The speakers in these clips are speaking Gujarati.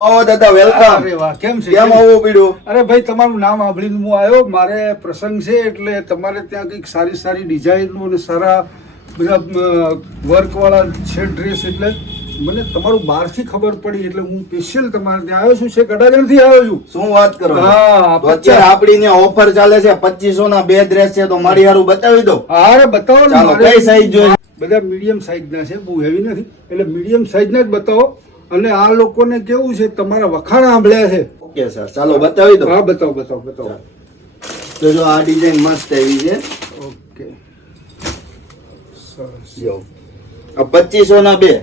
આવો દાદા, વેલકમ. અરે વાહ, કેમ છે? કેમ આવવું પડ્યું? અરે ભાઈ, તમારું નામ સાંભળીને હું આવ્યો. મારે પ્રસંગ છે એટલે તમારે ત્યાં કંઈક સારી સારી ડિઝાઇનો અને સારા બધા વર્કવાળા છે ડ્રેસ. એટલે મને તમારું બહારથી ખબર પડી એટલે હું સ્પેશિયલ તમારે ત્યાં આવ્યો છું. છે ગડાજણથી આવ્યો છું. શું વાત કરો? હા, તો અત્યારે આપડી ત્યાં ઓફર ચાલે છે, 2500 ના 2 ડ્રેસ છે, તો મારી હારું બતાવી દો. અરે બતાવો ને. ચાલો, કઈ સાઈઝ જોઈએ? બધા મીડિયમ સાઈઝના છે, બહુ હેવી નથી, એટલે મીડિયમ સાઈઝના જ બતાવો. અને આ લોકોને કેવું છે, તમારા વખાણ સાંભળ્યા છે. ઓકે સર, ચાલો બતાવી દો. હા, બતાવો બતાવો બતાવો. તો જો આ ડિઝાઇન મસ્ત એવી છે. ઓકે, સરસ. જો આ 2500 ના 2.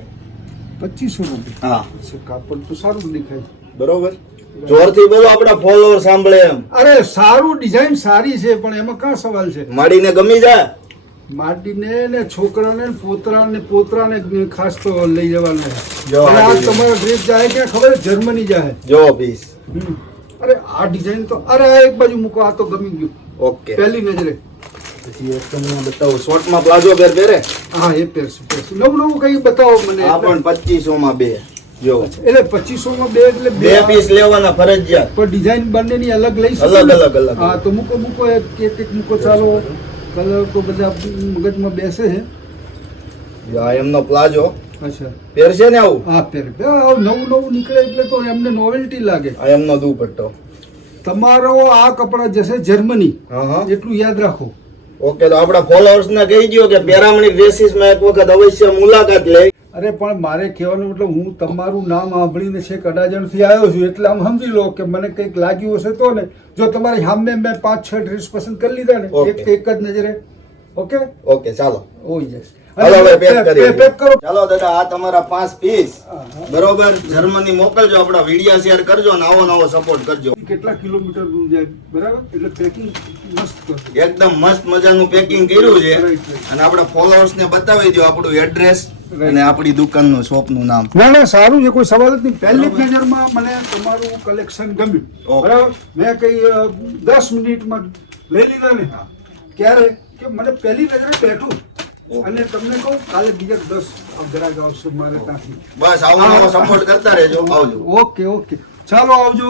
2500 રૂપિયા. હા, કાપડ તો સારું દેખાય. બરોબર. જોરથી બોલો, આપડા ફોલોઅર સાંભળે એમ. અરે સારું, ડિઝાઇન સારી છે, પણ એમાં કાં સવાલ છે? મળીને ગમી જાય. માટીને ને છોકરાને ને પોતરાને ખાસ તો લઈ જવાના છે. જો અને આ આ design. તમારો ડ્રેસ જાય ક્યાં ખબર છે? જર્મની જાય. જો પીસ. અરે આ ડિઝાઇન તો, અરે આ એક બાજુ મૂકો, આ તો ગમી ગયું ઓકે. પહેલી નજરે. પછી એક તમને બતાવું, શોર્ટમાં પ્લાઝો પહેરે. હા, એ પહેરશું પહેરશું. નવું નવું કઈ બતાવો મને. આ પણ 2500 માં 2. જો એટલે 2500 માં 2 એટલે 2 પીસ લેવાના ફરજિયાત. પણ ડિઝાઇન બંનેની અલગ લઈ શકો અલગ ને? અલગ અલગ. હા, તો મૂકો મૂકો, એક મૂકો. ચાલો, કલર તો બધા મગજમાં બેસે છે. જો આ એમનો પ્લાઝો અચ્છા, પહેરશે ને આવું. હા પહેર. નવું નવું નીકળે એટલે તો એમને નોવેલ્ટી લાગે. આ એમનો દુપટ્ટો. તમારો આ કપડા જશે જર્મની, હા હા. એટલું યાદ રાખો. ઓકે, તો આપણા ફોલોઅર્સ ને કહી દો કે પેરામણી ડ્રેસીસ માં એક વખત અવશ્ય મુલાકાત લે. અરે પણ મારે કહેવાનો મતલબ, હું તમારું નામ સાંભળીને છે કડાજણથી આવ્યો છું, એટલે આમ સમજી લો કે મને કંઈક લાગ્યું હશે તો ને. જો તમારી સામે મેં 5-6 ડ્રેસ પસંદ કરી લીધા ને, Okay. એક જ નજરે. ઓકે, ઓકે, ચાલો. ઓ યસ. હાલો હવે પેક કરીએ. પેક કરો. ચાલો દાદા, આ તમારા 5 પીસ. હા. બરોબર, જર્મની મોકલજો, આપણા વિડિયા શેર કરજો, નવો સપોર્ટ કરજો. કેટલા કિલોમીટર દૂર જાય, બરાબર? એટલે પેકિંગ મસ્ત કરજો. એકદમ મસ્ત મજાનું પેકિંગ કર્યું છે. Right, right. અને આપણા ફોલોઅર્સ ને બતાવી દો આપણું એડ્રેસ અને આપણી દુકાનનું શોપનું નામ. ના ના, સારું છે, કોઈ સવાલ જ નહીં. પહેલી જ નજરમાં મને તમારું કલેક્શન ગમ્યું. Okay. બરાબર, મેં કઈ 10 મિનિટમાં લઈ લીધા ને. ક્યારે કે મને પહેલી નજરે બેઠું. અને તમને કહું, કાલે બીજા 10 ગ્રાહક આવશે મારે ત્યાંથી. બસ આવો નવો સપોર્ટ કરતા રહેજો. આવજો. ઓકે ઓકે, ચાલો આવજો.